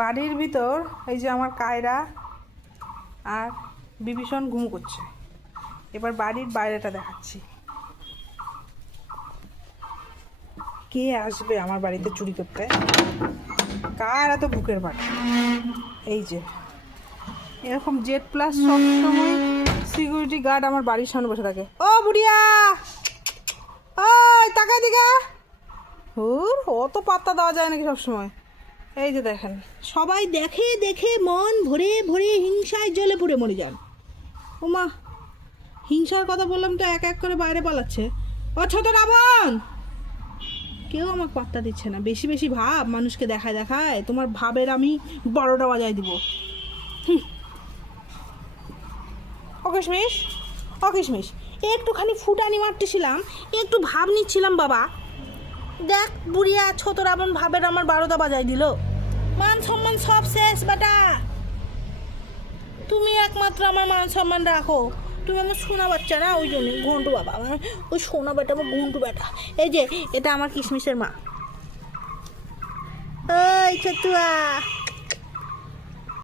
বাড়ির ভিতর এই যে আমার কায়রা আর বিভীষণ ঘুম করছে। এবার বাড়ির বাইরেটা দেখাচ্ছি। কে আসবে আমার বাড়িতে চুরি করতে? কার এত বুকের বাড়ি? এই যে এরকম জেড প্লাস সবসময় সিকিউরিটি গার্ড আমার বাড়ির সামনে বসে থাকে। ও বুড়িয়া, ওই তাকাই দিকে। অত পাত্তা দেওয়া যায় নাকি সবসময়? এই যে দেখেন, সবাই দেখে দেখে মন ভরে ভরে হিংসায় জ্বলে পুড়ে মরে যান। ওমা, হিংসার কথা বললাম তো এক এক করে বাইরে পালাচ্ছে। ও ছোট রাবণ, কেউ আমাকে পাত্তা দিচ্ছে না। বেশি বেশি ভাব মানুষকে দেখায় দেখায়, তোমার ভাবের আমি 12টা বাজায় দিব। ও কিশমিশ, ও কিশমিশ, একটুখানি ফুটানি মারতেছিলাম, একটু ভাব নিচ্ছিলাম। বাবা দেখ, বুড়িয়া ছোট রাবণ ভাবের আমার 12টা বাজায় দিল। মান সম্মান সব শেষ বেটা। তুমি একমাত্র আমার মান সম্মান রাখো। তুমি আমার সোনা বাচ্চা না, ওই জন্য ঘন্টু বাবা আমার, ওই সোনা বেটা আমার ঘন্টু বেটা। এই যে এটা আমার কিশমিশের মা। ওই ছোটুয়া।